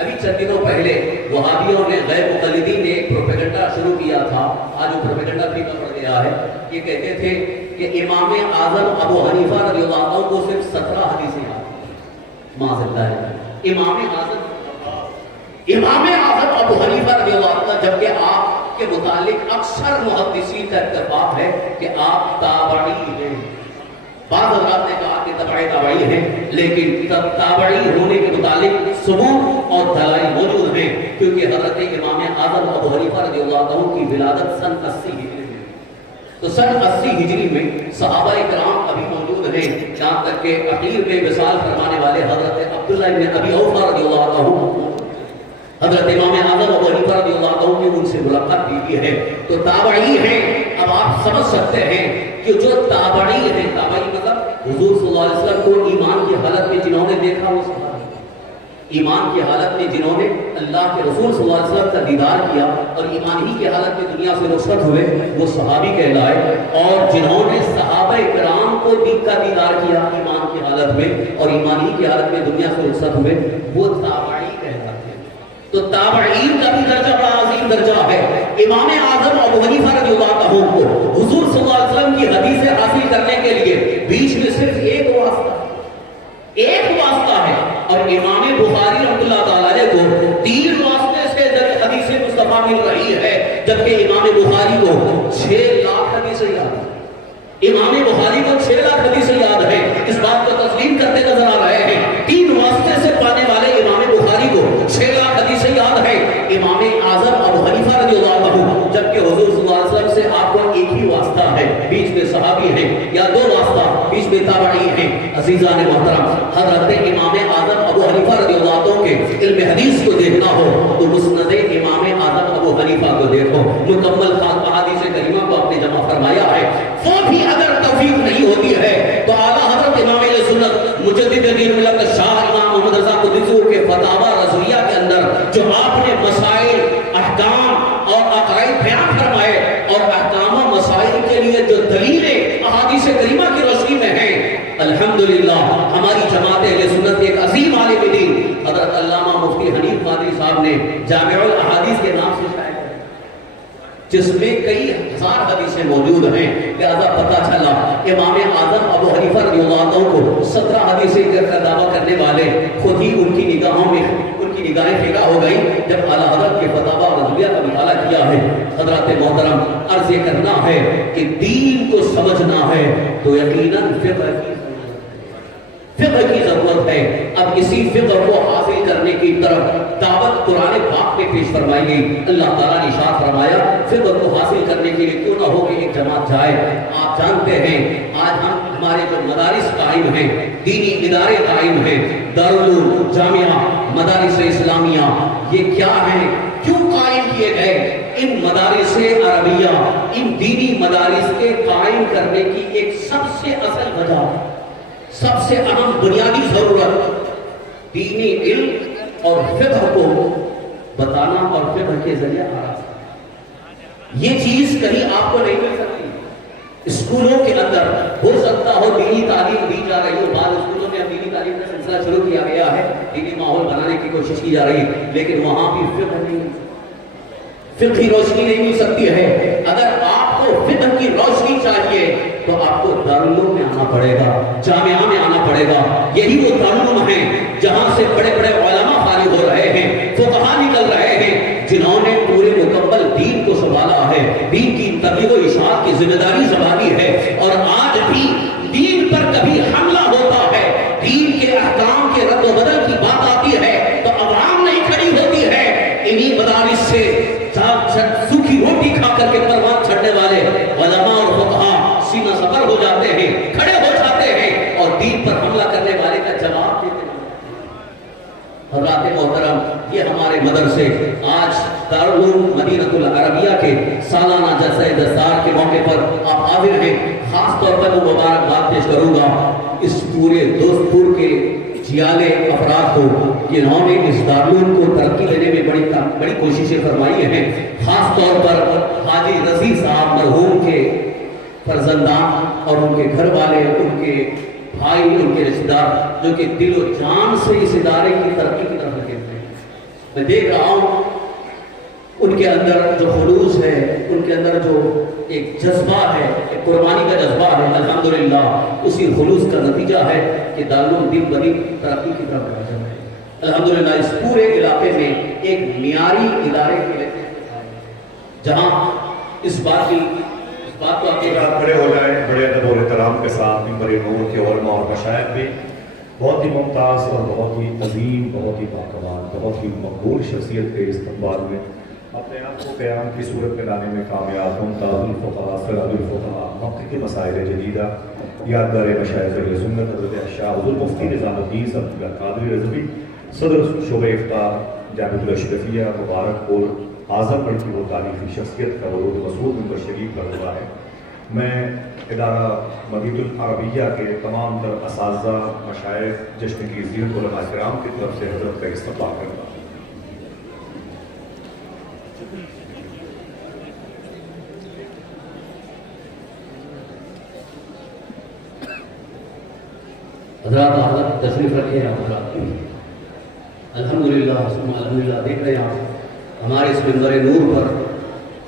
ابھی چند دنوں پہلے وہابیوں نے غیر مقلدین نے ایک پروپیگنڈا شروع کیا تھا، آج وہ پروپیگنڈا پھیکا پڑ گیا ہے۔ یہ کہتے تھے کہ امام اعظم ابو حنیفہ رضی اللہ عنہ کو صرف 17 حدیثیں یاد معذرت ہے۔ امام اعظم ابو حنیفہ رضی اللہ عنہ، جبکہ آپ کے متعلق اکثر محدثین کا اتفاق ہے کہ آپ تابعی ہیں۔ بعض حضرات نے کہا کہ تابعی ہیں، لیکن تابعی ہونے کے متعلق ثبوت اور دلائل موجود ہیں، کیونکہ حضرت امام اعظم ابو حنیفہ رضی اللہ عنہ کی ولادت سن 80 ہجری میں، تو سن 80 ہجری میں صحابہ کرام ابھی موجود ہیں، جہاں تک کہ اخیر میں وصال فرمانے والے حضرت عبداللہ بن ابی اوفا رضی اللہ عنہ، حضرت امام اعظم ابو حنیفہ رضی اللہ عنہ کی ان سے ملاقات بھی ہے، تو تابعی ہیں۔ اب آپ سمجھ سکتے ہیں کہ جو تابعی ہیں، تابعی مطلب حضور صلی اللہ علیہ وسلم کو ایمان کی حالت میں جنہوں نے دیکھا وہ صحابی، ایمان کی حالت میں جنہوں نے اللہ کے رسول صلی اللہ علیہ وسلم کا دیدار کیا اور ایمان ہی کی حالت میں دنیا سے رخصت ہوئے، وہ صحابی کہلائے، اور جنہوں نے صحابہ کرام کو کا دیدار کیا ایمان کی حالت میں اور ایمان ہی کی حالت میں دنیا سے رخصت ہوئے، وہ تابعی کہلاتے ہیں۔ تو تابعین کا بھی درجہ بڑا عظیم درجہ ہے۔ امام اعظم ابو حنیفہ رضی اللہ عنہ کو حضور صلی اللہ علیہ وسلم کی حدیثیں حاصل کرنے کے لیے بیچ میں صرف ایک واسطہ ہے، اور امام بخاری رحمۃ اللہ تعالی کو 3 واسطے سے حدیث مصطفیٰ مل رہی ہے، جبکہ امام بخاری کو 6 لاکھ حدیثیں یاد ہیں۔ امام بخاری کو 6 لاکھ حدیثیں یاد ہیں، اس بات کو تسلیم کرتے نظر آ رہے ہیں۔ 3 واسطے سے پانے والے امام بخاری کو 6 لاکھ حدیثیں یاد ہیں۔ امام اعظم ابو حنیفہ رضی اللہ عنہ، جبکہ حضور صلی اللہ علیہ وسلم سے آپ کو ایک ہی واسطہ ہے، بیچ میں صحابی ہیں، یا 2 واسطہ، بیچ میں تابعی ہیں۔ عزیزان محترم، حضرت امام اعظم ابو حنیفہ رضی اللہ عنہ کے علم حدیث کو دیکھنا ہو تو مسند امام اعظم ابو حنیفہ کو دیکھو، مکمل احادیث کریمہ کو اپنے جمع فرمایا ہے۔ وہ بھی اگر توفیق نہیں ہوتی ہے تو اعلیٰ حضرت امام اہل سنت مجدد دین ملت شاہ امام محمد رضا قدس کے فتاوی رضویہ کے اندر جو آپ نے مسائل، احکام اور عقائد بیان فرمائے، اور احکام و مسائل کے لیے جو دلیلیں احادیث کریمہ کی روشنی میں ہیں، الحمدللہ ہماری جماعت اہل سنت کے ایک عظیم عالم دین حضرت علامہ مفتی حنیف قادری صاحب نے جامع الاحادیث کے نام سے شائع کیا، جس میں کئی ہزار حدیثیں موجود ہیں۔ لہذا پتہ چلا امام اعظم ابو حنیفہ رضی اللہ عنہ کو 17 حدیثیں کا دعویٰ کرنے والے خود ہی ان کی نگاہوں میں نگاہیں فقہ ہو گئی جب اعلیٰ حضرت کے فتاوی رضویہ کا مطالعہ کیا ہے۔ حضرات محترم، عرض یہ کرنا ہے کہ دین کو سمجھنا ہے تو یقیناً فقہ کی ضرورت ہے۔ اب اسی فقہ کو حاصل کرنے کی طرف دعوت قرآن پاک میں پیش فرمائی گئی۔ اللہ تعالیٰ نے ارشاد فرمایا فقہ کو حاصل کرنے کے لیے کیوں نہ ہو کہ ایک جماعت جائے۔ آپ جانتے ہیں آج ہمارے جو مدارس قائم ہیں، دینی ادارے قائم ہیں، دارالعلوم، جامعہ، مدارس اسلامیہ، یہ کیا ہیں، کیوں قائم کیے گئے؟ ان مدارس عربیہ، ان دینی مدارس کے قائم کرنے کی ایک سب سے اصل وجہ، سب سے اہم بنیادی ضرورت دینی علم اور فقہ کو بتانا اور فقہ کے ذریعے آراستہ. یہ چیز کہیں آپ کو نہیں مل سکتی. اسکولوں کے اندر ہو سکتا ہو دینی تعلیم دی جا رہی ہو، بعض اسکولوں میں دینی تعلیم کا سلسلہ شروع کیا گیا ہے، دینی ماحول بنانے کی کوشش کی جا رہی ہے، لیکن وہاں بھی فقہ نہیں، فقہی روشنی نہیں مل سکتی ہے. اگر آپ کو فقہ کی روشنی چاہیے تو آپ کو دارالعلوم میں آنا پڑے گا، جامعہ میں آنا پڑے گا. یہی وہ دارالعلوم ہیں جہاں سے بڑے بڑے علماء فارغ ہو رہے ہیں، فقہا نکل رہے ہیں، جنہوں نے پورے مکمل دین کو سنبھالا ہے، دین کی تبلیغ و اشاعت کی ذمہ داری سنبھالی ہے. اور آج بھی دین پر کبھی حملہ ہوتا ہے، دین کے احکام کے رد و بدل کی بات آتی ہے تو عوام نہیں کھڑی ہوتی ہے. انہی مدارس سے سوکھی روٹی کھا کر کے پروان چڑھنے والے علماء اور فقہا سینہ سفر ہو جاتے ہیں، کھڑے ہو جاتے ہیں اور دین پر حملہ کرنے والے کا جواب دیتے ہیں. حضرات محترم، یہ ہمارے مدرسے آج دارالعلوم مدینہ العربیہ کے سالانہ جلسہ دستار کے موقع پر آپ حاضر ہیں. خاص طور پر وہ مبارکباد پیش کروں گا اس پورے دوست پور کے جیالے افراد کو، جنہوں نے اس دارالعلوم کو ترقی دینے میں بڑی کوششیں فرمائی ہیں. خاص طور پر حاجی رضی صاحب مرحوم کے فرزندان اور ان کے گھر والے، ان کے بھائی، ان کے رشتہ دار، جو کہ دل و جان سے اس ادارے کی ترقی کی طرف لگے ہوئے ہیں. میں دیکھ رہا ہوں ان کے اندر جو خلوص ہے، ان کے اندر جو ایک جذبہ ہے، ایک قربانی کا جذبہ ہے. الحمدللہ اسی خلوص کا نتیجہ ہے کہ دارالعلوم دن بدن ترقی کی طرف بڑھ رہا ہے. الحمدللہ اس پورے علاقے میں ایک معیاری ادارے کے لیے جہاں اس بات کو آپ کھڑے ہو جائیں بڑے ادب اور احترام کے ساتھ منبر نور کے علماء اور مشائخ بھی بہت ہی ممتاز اور بہت ہی عظیم، بہت ہی باکمال، بہت ہی مقبول شخصیت کے استقبال میں اپنے آپ کو قیام کی صورت میں لانے میں کامیاب ممتاز الفقہاء سراج الفقہاء محقق مسائل جدیدہ یادگار مشائخ اہل سنت حضرت شاہ حضور مفتی نظام الدین صاحب قادری رضوی صدر شعبہ افتاء جامعۃ الاشرفیہ مبارک پور اعظم گڑھ کی وہ تاریخی شخصیت کا ورود مسعود منبر شریف پر ہوا ہے. میں ادارہ مدینہ العربیہ کے تمام تر اساتذہ، مشائخ، جشن کی زینت علماء کرام کی طرف سے حضرت کا استقبال کرتا ہوں. حضرات تشریف رکھے ہیں. حضرات الحمدللہ الحمدللہ دیکھ رہے ہیں آپ ہمارے اس منبر نور پر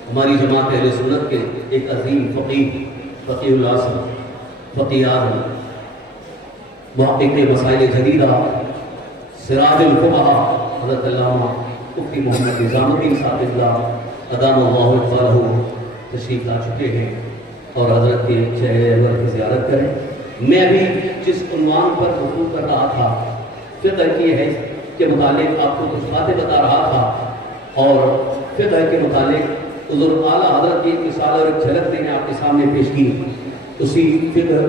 ہماری جماعت اہل سنت کے ایک عظیم فقیہ الاعظم، فقیہ اعظم، محقق مسائل جدیدہ، سراج الفقہاء حضرت علامہ مفتی محمد نظام الدین صاحب اللہ ادام اللہ فضلہ تشریف لا چکے ہیں اور حضرت کے چہرے انور کی زیارت کریں. میں بھی جس عنوان پر گفتگو کر رہا تھا فقہ کی ہے کے متعلق آپ کو کچھ باتیں بتا رہا تھا اور فقہ کے متعلق حضور اعلیٰ حضرت کی مثال اور ایک جھلک میں نے آپ کے سامنے پیش کی. اسی فقہ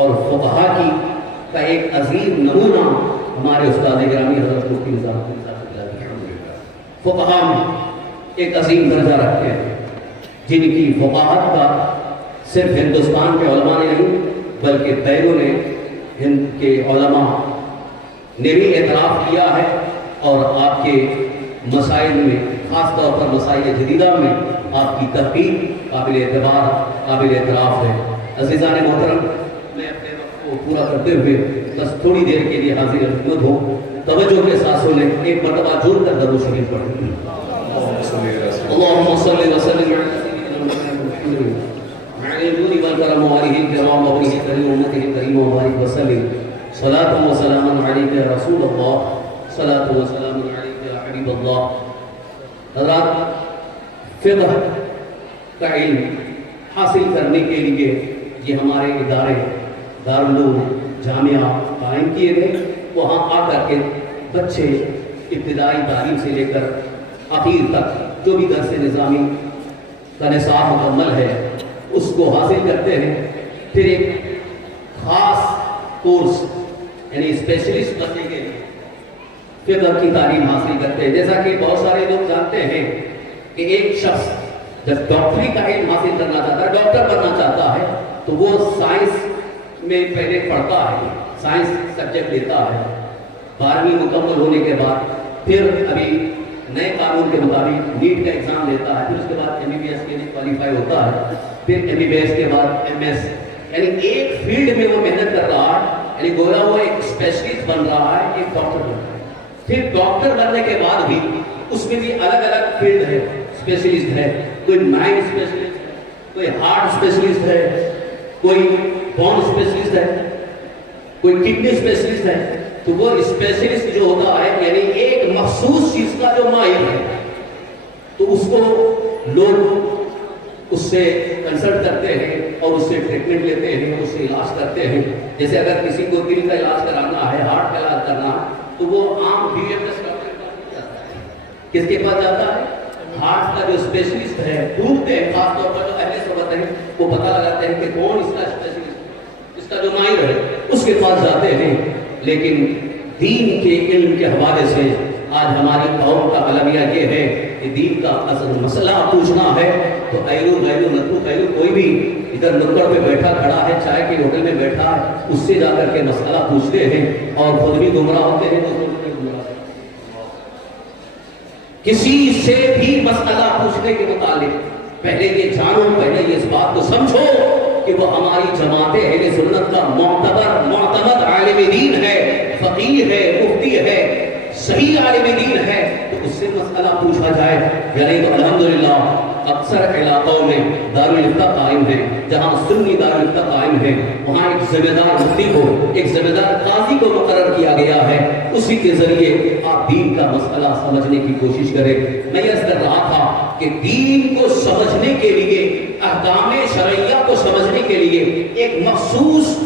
اور فقہا کی کا ایک عظیم نمونہ ہمارے استاد گرامی حضرت مفتی نظام الدین صاحب اللہ فقہا میں ایک عظیم درجہ رکھتے ہیں، جن کی فقاہت کا صرف ہندوستان کے علماء نے نہیں بلکہ بیرون ہند کے علماء نے بھی اعتراف کیا ہے. اور آپ کے مسائل میں خاص طور پر مسائل جدیدہ میں آپ کی تحقیق قابل اعتبار، قابل اعتراف ہے. عزیزان محترم، میں اپنے وقت کو پورا کرتے ہوئے بس تھوڑی دیر کے لیے حاضر خدمت ہوں. توجہ کے ساتھ سنیں، ایک مرتبہ جڑ کر درود شریف پڑھیں. اللهم صل وسلم على الجود والكرم وآله الكرام وبه الكريم وأمته الكريم وبارك وسلم صلاة وسلام عليك يا رسول الله صلاة وسلام عليك يا حبيب الله. حضرات فقہ کا علم حاصل کرنے کے لیے یہ ہمارے ادارے دارالعلوم جامعہ قائم کیے گئے. وہاں آ کر کے بچے ابتدائی تعلیم سے لے کر آخر تک جو بھی درس نظامی کا نصاب مکمل ہے اس کو حاصل کرتے ہیں. پھر ایک خاص کورس یعنی اسپیشلسٹ بننے کے لیے فقہ کی تعلیم حاصل کرتے ہیں. جیسا کہ بہت سارے لوگ جانتے ہیں کہ ایک شخص جب ڈاکٹری کا علم حاصل کرنا چاہتا ہے، ڈاکٹر بننا چاہتا ہے، تو وہ سائنس میں پہلے پڑھتا ہے، سائنس سبجیکٹ لیتا ہے. 12ویں مکمل ہونے کے بعد پھر ابھی نئے قانون کے مطابق نیٹ کا ایگزام دیتا ہے، پھر اس کے بعد MBBS کے لیے کوالیفائی ہوتا ہے، پھر MBBS کے بعد MS، یعنی ایک فیلڈ میں وہ محنت کر رہا ہے، یعنی گویا وہ ایک اسپیشلسٹ بن رہا ہے، ایک ڈاکٹر بن رہا ہے۔ پھر ڈاکٹر بننے کے بعد بھی اس میں بھی الگ الگ فیلڈ ہے، اسپیشلسٹ ہے، کوئی مائنڈ اسپیشلسٹ ہے، کوئی ہارٹ اسپیشلسٹ ہے، کوئی بون اسپیشلسٹ ہے، کوئی کڈنی اسپیشلسٹ ہے۔ تو وہ اسپیشلسٹ جو ہوتا ہے یعنی ایک مخصوص چیز کا جو ماہر ہے، تو اس کو لوگ اس سے کنسلٹ کرتے ہیں اور اس سے ٹریٹمنٹ لیتے ہیں، اس سے علاج کرتے ہیں۔ جیسے اگر کسی کو دل کا علاج کرانا ہے، ہارٹ کا علاج کرنا ہے، تو وہ عام BMS ڈاکٹر کے پاس جاتا ہے۔ کس کے پاس جاتا ہے؟ ہارٹ کا جو اسپیشلسٹ ہے، ڈھونڈتے ہیں، خاص طور پر جو اہل صحبت ہیں وہ پتہ لگاتے ہیں کہ کون اس کا اسپیشلسٹ، اس کا جو ماہر ہے، اس کے پاس جاتے ہیں۔ لیکن دین کے علم کے حوالے سے آج ہماری قوم کا المیہ یہ ہے کہ دین کا اصل مسئلہ پوچھنا ہے تو ایرو غیرو نتو خیرو، کوئی بھی ادھر نکڑ پہ بیٹھا کھڑا ہے، چائے کے ہوٹل میں بیٹھا ہے، اس سے جا کر کے مسئلہ پوچھتے ہیں اور خود بھی گمراہ ہوتے ہیں، کسی سے بھی مسئلہ پوچھنے کے متعلق پہلے یہ جانو، پہلے یہ اس بات کو سمجھو کہ وہ ہماری جماعت اہل سنت کا معتمد عالم دین ہے، فقیہ ہے، مفتی ہے، صحیح عالم دین ہے، تو اس سے مسئلہ پوچھا جائے۔ یعنی تو الحمدللہ اکثر علاقوں میں دارالفتہ قائم ہے، جہاں سنی دارالفتہ قائم ہے، وہاں ایک ذمہ دار مفتی کو، ایک ذمہ دار قاضی کو مقرر کیا گیا ہے، اسی کے ذریعے آپ دین کا مسئلہ سمجھنے کی کوشش کریں۔ میں یہ کر رہا تھا کہ دین کو سمجھنے کے لیے، احکام شرعیہ کو سمجھنے کے لیے ایک مخصوص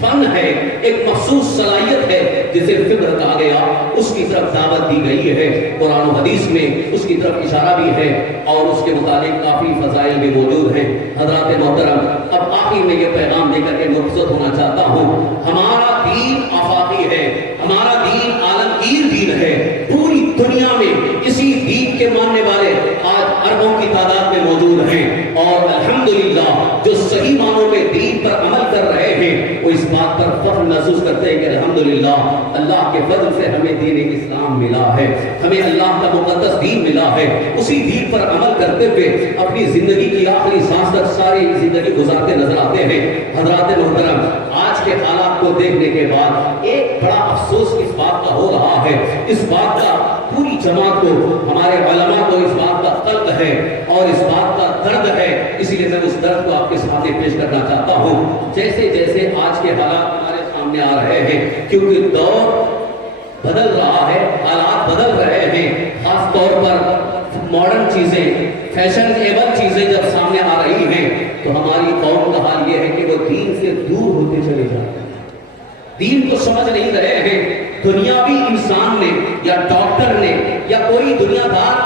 فن ہے، ایک مخصوص صلاحیت ہے جسے فقہ کہا گیا، اس کی طرف دعوت دی گئی ہے، قرآن و حدیث میں اس کی طرف اشارہ بھی ہے اور اس کے متعلق کافی فضائل بھی موجود ہیں۔ حضرات محترم، اب آخر میں یہ پیغام دے کر کے مرخصت ہونا چاہتا ہوں، ہمارا دین آفاقی ہے، ہمارا دین عالمگیر دین ہے، پوری دنیا میں اسی دین کے ماننے والے آج اربوں کی تعداد میں موجود ہیں، اور الحمدللہ جو صحیح معنوں میں دین پر عمل کر رہے ہیں وہ اس بات پر فخر محسوس کرتے ہیں کہ الحمدللہ اللہ کے فضل سے ہمیں دین اسلام ملا ہے، ہمیں اللہ کا مقدس دین ملا ہے، اسی دین پر عمل کرتے ہوئے اپنی زندگی کی آخری سانس تک ساری زندگی گزارتے نظر آتے ہیں۔ حضرات محترم، آج کے حالات کو دیکھنے کے بعد ایک بڑا افسوس اس بات کا ہو رہا ہے، اس بات کا پوری جماعت کو، ہمارے علماء کو اس بات کا قلق ہے اور اس بات کا درد ہے، اسی لیے میں اس درد کو آپ کے سامنے پیش کرنا چاہتا ہوں۔ جیسے جیسے آج کے حالات ہمارے سامنے آ رہے ہیں، کیونکہ دور بدل رہا ہے، حالات بدل رہے ہیں، خاص طور پر ماڈرن چیزیں، فیشن ایبل چیزیں جب سامنے آ رہی ہیں تو ہماری قوم کا حال یہ ہے کہ وہ دین سے دور ہوتے چلے جاتے ہیں، دین کو سمجھ نہیں رہے ہیں۔ دنیاوی انسان نے یا ڈاکٹر نے یا کوئی دنیا دار،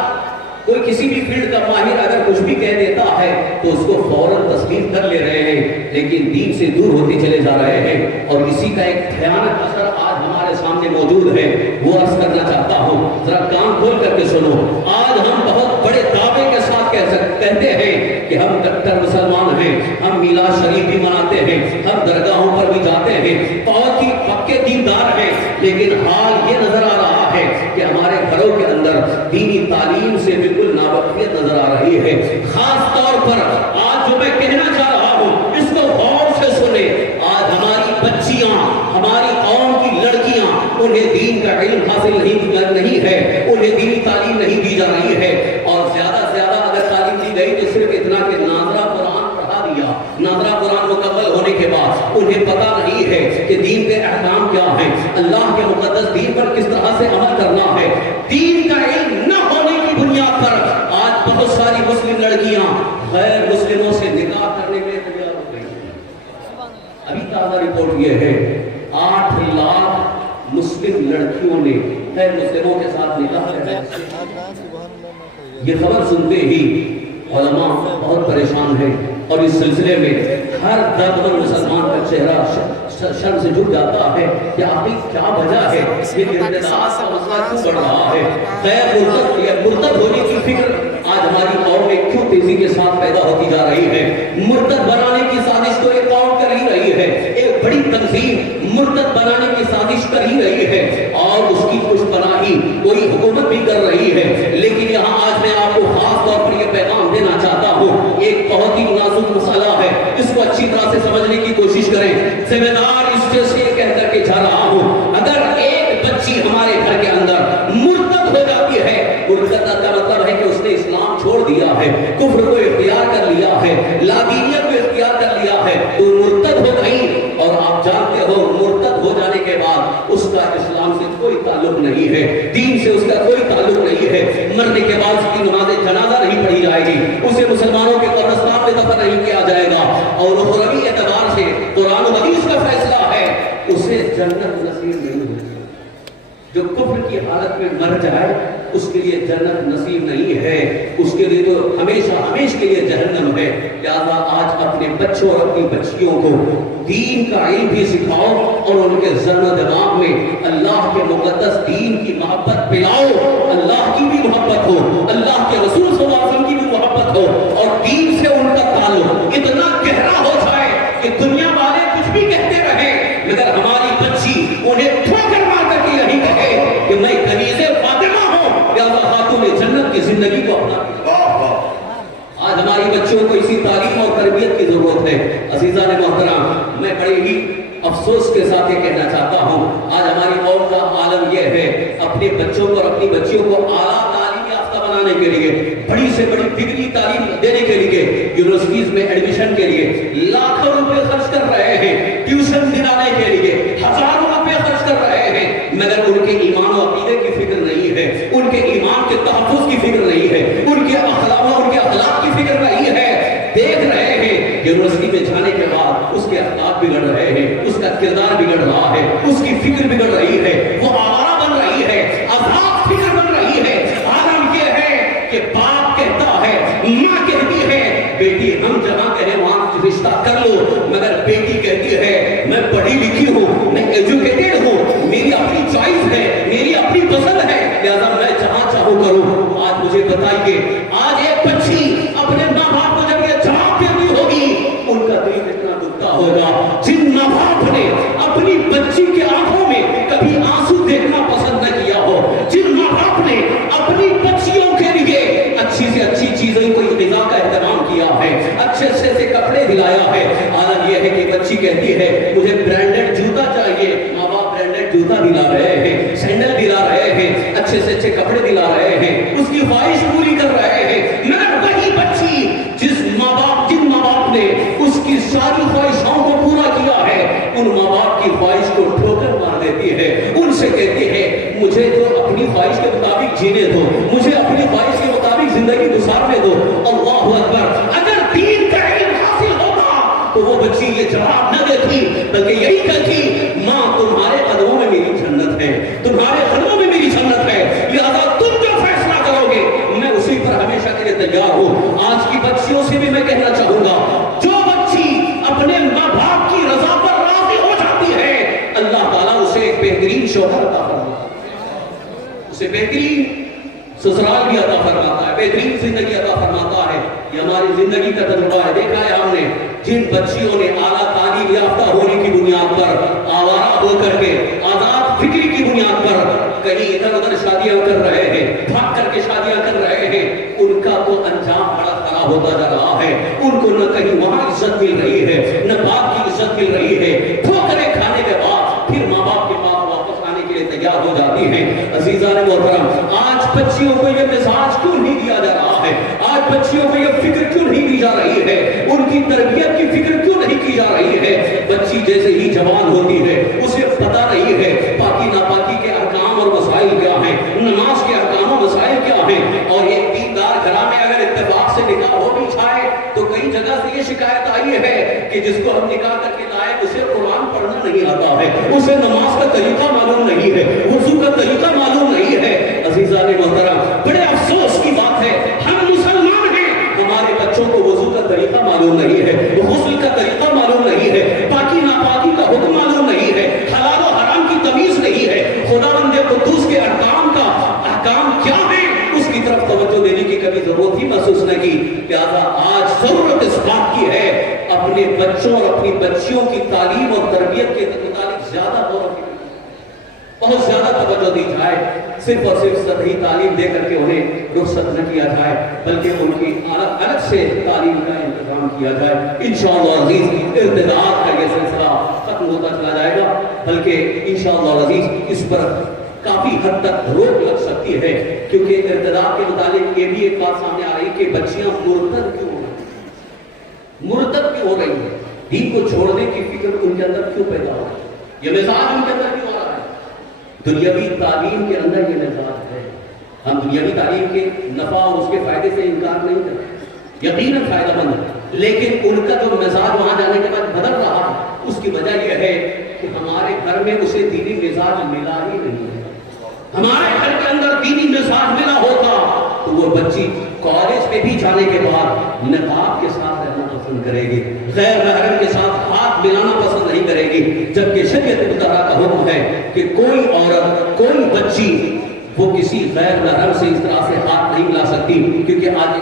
کوئی کسی بھی فیلڈ کا ماہر اگر کچھ بھی کہہ دیتا ہے تو اس کو فوراً تسلیم کر لے رہے ہیں، لیکن دین سے دور ہوتے چلے جا رہے ہیں، اور اسی کا ایک بھیانک اثر آج ہمارے سامنے موجود ہے، وہ عرض کرنا چاہتا ہوں، ذرا کان کھول کر کے سنو۔ آج ہم بہت بڑے دعوے کے ساتھ کہتے ہیں کہ ہم کٹر مسلمان ہیں، ہم میلاد شریف بھی مناتے ہیں، ہم درگاہوں پر بھی جاتے ہیں، بہت ہی پکے دیندار ہیں، لیکن حال یہ نظر آ رہا ہے کہ ہمارے گھروں کے اندر دینی تعلیم سے بالکل ناواقفیت نظر آ رہی ہے۔ خاص طور پر آج جو میں کہنا چاہ رہا ہوں اس کو غور سے سنیں، آج ہماری بچیاں، ہماری قوم کی لڑکیاں، انہیں دین کا علم حاصل نہیں ہے، انہیں دینی تعلیم نہیں دی جا رہی ہے، اور زیادہ سے زیادہ اگر تعلیم دی گئی تو صرف اتنا کہ ناظرہ قرآن پڑھا دیا، ناظرہ قرآن مکمل ہونے کے بعد انہیں پتہ نہیں ہے کہ دین کے احکام کیا ہیں، اللہ کے مقدس دین پر کس طرح سے عمل کرنا ہے۔ دین کا علم نہ ہونے کی بنیاد پر آج بہت ساری مسلم لڑکیاں غیر مسلموں سے نکاح کرنے کے لیے تیار ہو گئی ہیں۔ ابھی تازہ رپورٹ یہ ہے 8 لاکھ مسلم لڑکیوں نے غیر مسلموں کے ساتھ نکاح کیا۔ یہ خبر سنتے ہی علماء بہت پریشان ہیں، اور اس سلسلے میں ہر درد مند مسلمان کا چہرہ شرم سے جھک جاتا ہے کہ آخر کیا وجہ ہے، یہ ارتداد کا مسئلہ کیوں بڑھ رہا ہے، غیر مرتد ہونے کی فکر آج ہماری قوم میں کیوں تیزی کے ساتھ پیدا ہوتی جا رہی ہے۔ مرتد بنانے کی سازش تو ایک قوم کر ہی رہی ہے، ایک بڑی تنظیم مرتد بنانے کی سازش کر ہی رہی ہے، اور اس کی کچھ پناہی کوئی حکومت بھی کر رہی ہے، کوئی تعلق نہیں ہے, دین سے اس کا کوئی تعلق نہیں ہے. مرنے کے بعد اس کی نماز جنازہ نہیں پڑھی جائے گی, اسے مسلمانوں کے قبرستان میں دفن نہیں کیا جائے گا, اور اخروی اعتبار سے قرآن و حدیث کا فیصلہ ہے اسے جنت نصیب نہیں ہوگی. جو کفر کی حالت میں مر جائے اس کے لیے جنت نصیب نہیں ہے, اس کے لیے تو ہمیشہ ہمیشہ کے لیے جہنم ہے. لہذا آج اپنے بچوں اور اپنی بچیوں کو دین کا علم بھی سکھاؤ اور ان کے ذہن و دماغ میں اللہ کے مقدس دین کی محبت پلاؤ. اللہ کی بھی محبت ہو, اللہ کے رسول صلی اللہ علیہ وسلم کی بھی محبت ہو, اور دین سے ان کا تعلق اتنا گہرا ہو جائے کہ دنیا والے کچھ بھی کہتے رہے مگر ہماری بچی انہیں ٹھوکر مار کر کے یہی کہے کہ میں کنیز فاطمہ ہوں, یا خاتون جنت کی زندگی کو اپنا. آج ہماری بچوں کو اسی تعلیم اور تربیت کی ضرورت ہے. عزیزان محترم, میں بڑے ہی افسوس کے ساتھ یہ کہنا چاہتا ہوں, آج ہماری قوم کا عالم یہ ہے اپنے بچوں کو اور اپنی بچیوں کو اعلیٰ تعلیم یافتہ بنانے کے لیے, بڑی سے بڑی ڈگری تعلیم دینے کے لیے, یونیورسٹیز میں ایڈمیشن کے لیے لاکھوں روپے خرچ کر رہے ہیں, ٹیوشن دلانے کے لیے ہزاروں روپے خرچ کر رہے ہیں, مگر ان کے ایمان و عقیدے کی فکر نہیں ہے, ان کے ایمان کے تحفظ کی فکر نہیں ہے, ان کے اخلاق کی فکر نہیں ہے. دیکھ رہے ہیں یونیورسٹی میں جانے کے بعد اس کے اخلاق بگڑ رہے ہیں, اس کا کردار بگڑ رہا ہے, اس کی فکر بگڑ رہی ہے, وہ آوارہ بن رہی ہے, آزاد فکر بن رہی ہے. عالم یہ ہے کہ باپ کہتا ہے, ماں کہتی ہے بیٹی ہم جہاں کہیں وہاں رشتہ کر لو, مگر بیٹی کہتی ہے میں پڑھی لکھی ہوں, میں ایجوکیٹڈ ہوں, میری اپنی چوائس ہے, میری اپنی پسند ہے, لہذا میں جہاں چاہوں کروں. آج مجھے بتائیے, آج ایک بچی اپنے ماں باپ کو جب یہ جواب دیتی ہوگی ان کا دل کتنا دکھتا ہوگا. جن ماں باپ نے اپنی بچی کی آنکھوں میں کبھی آنسو دیکھنا پسند نہ کیا ہو, جن ماں باپ نے اپنی بچیوں کے لیے اچھی سے اچھی چیزوں کو غذا کا اہتمام کیا ہے, اچھے سے کپڑے دلایا ہے. حالت یہ ہے کہ بچی کہتی ہے مجھے برانڈڈ جوتا چاہیے, ماں باپ برانڈڈ جوتا دلا رہے ہیں, سینڈل دلا رہے ہیں, اچھے سے اچھے کپڑے دلا رہے ہیں, اس کی خواہش پوری کر رہے ہیں. مگر وہی بچی جن ماں باپ نے اس کی ساری خواہشوں کو پورا کیا ہے, ان ماں باپ کی خواہش کو ٹھوکر مار دیتی ہے, ان سے کہتی ہے مجھے تو اپنی خواہش کے مطابق جینے دو, مجھے اپنی خواہش کے مطابق زندگی گزارنے دو. اللہ اکبر, اگر دین کا علم حاصل ہوتا تو وہ بچی یہ جواب نہ دیتی بلکہ یہی کہتی ماں تمہارے قدموں میں میری جنت ہے, تمہارے قدموں میں میری جنت ہے, لہذا تم جو فیصلہ کرو گے میں اسی پر ہمیشہ کے لیے تیار ہوں. آج کی بچیوں سے بھی میں کہنا چاہوں گا, جو بچی اپنے ماں باپ کی رضا پر راضی ہو جاتی ہے اللہ تعالیٰ اسے ایک بہترین شوہر عطا فرماتا ہے, اسے بہترین سسرال بھی عطا فرماتا ہے, بہترین زندگی عطا فرماتا ہے. یہ ہماری زندگی کا تجربہ ہے. دیکھا ہے ہم نے جن بچیوں نے اعلیٰ تعلیم یافتہ ہونے کی بنیاد پر, آوارہ ہو کر کے آزاد فکری کی بنیاد پر کہیں ادھر ادھر شادیاں کر رہے ہیں, بھاگ کر کے شادیاں کر رہے ہیں, ان کا تو انجام بڑا خراب ہوتا جا رہا ہے. ان کو نہ کہیں وہاں عزت مل رہی ہے, نہ باپ کی عزت مل رہی ہے. ٹھوکریں کھانے کے بعد پھر ماں باپ کے پاس واپس آنے کے لیے تیار ہو جاتی ہیں. عزیزان محترم, آج بچیوں کو یہ مزاج کیوں نہیں دیا جا رہا ہے, آج بچیوں کو یہ فکر کیوں نہیں دی جا رہی ہے, ان کی تربیت کی فکر کیوں نہیں کی جا رہی ہے. بچی جیسے ہی جوان ہوتی ہے اسے پتہ نہیں ہے پاکی ناپاکی کے احکام اور مسائل کیا ہیں, نماز کے احکام و مسائل کیا ہیں. اور ایک دیندار گھر میں اگر اتفاق سے نکاح ہو بھی جائے تو کئی جگہ سے یہ شکایت آئی ہے کہ جس کو ہم نکاح کر کے لائے اسے قرآن پڑھنا نہیں آتا ہے, اسے نماز کا طریقہ معلوم نہیں ہے, وضو کا طریقہ معلوم نہیں ہے. عزیزان محترم, بڑے افسوس کی بات ہے ہم مسلمان ہیں, ہمارے بچوں کو وضو کا طریقہ معلوم نہیں ہے, غسل کا طریقہ معلوم نہیں ہے, پاکی ناپاکی کا حکم معلوم نہیں ہے, حلال و حرام کی تمیز نہیں ہے, خداوند قدوس کے احکام کیا ہے اس کی طرف توجہ دینے کی کبھی ضرورت ہی محسوس نہ کی. لہذا آج ضرورت اس بات کی ہے اپنے بچوں اور اپنی بچیوں کی تعلیم اور تربیت کے متعلق زیادہ غور و فکر, بہت زیادہ توجہ دی جائے. صرف اور صرف سطحی تعلیم دے کر کے انہیں رخصت نہ کیا جائے بلکہ ان کی الگ سے تعلیم کا انتظام کیا جائے. انشاءاللہ عزیز ارتداد کا یہ سلسلہ ختم ہوتا چلا جائے گا, بلکہ انشاءاللہ عزیز اس پر کافی حد تک روک لگ سکتی ہے, کیونکہ ارتداد کے متعلق یہ بھی ایک بات سامنے آ رہی ہے کہ بچیاں مرتد کیوں ہو رہی ہیں, دین کو چھوڑنے کی فکر ان کے اندر کیوں پیدا ہو رہی ہے, یہ مزاج ان کے اندر کیوں آ رہا ہے. دنیاوی تعلیم کے اندر یہ مزاج ہے. ہم دنیاوی تعلیم کے نفع اور اس کے فائدے سے انکار نہیں کرتے، یقیناً فائدہ مند ہے، لیکن ان کا جو مزاج وہاں جانے کے بعد بدل رہا ہے، اس کی وجہ یہ ہے کہ ہمارے گھر میں اسے دینی مزاج ملا ہی نہیں ہے. ہمارے گھر کے اندر دینی مزاج ملا ہوتا تو وہ بچی کالج میں بھی جانے کے بعد نقاب کے ساتھ رہنا پسند کرے گی، غیر محرم کے ساتھ ہاتھ ملانا پسند نہیں کرے گی. جبکہ شریعت مطہرہ کا حکم ہے کہ کوئی عورت، کوئی بچی وہ کسی غیر محرم سے اس طرح سے ہاتھ نہیں ملا سکتی، کیونکہ آج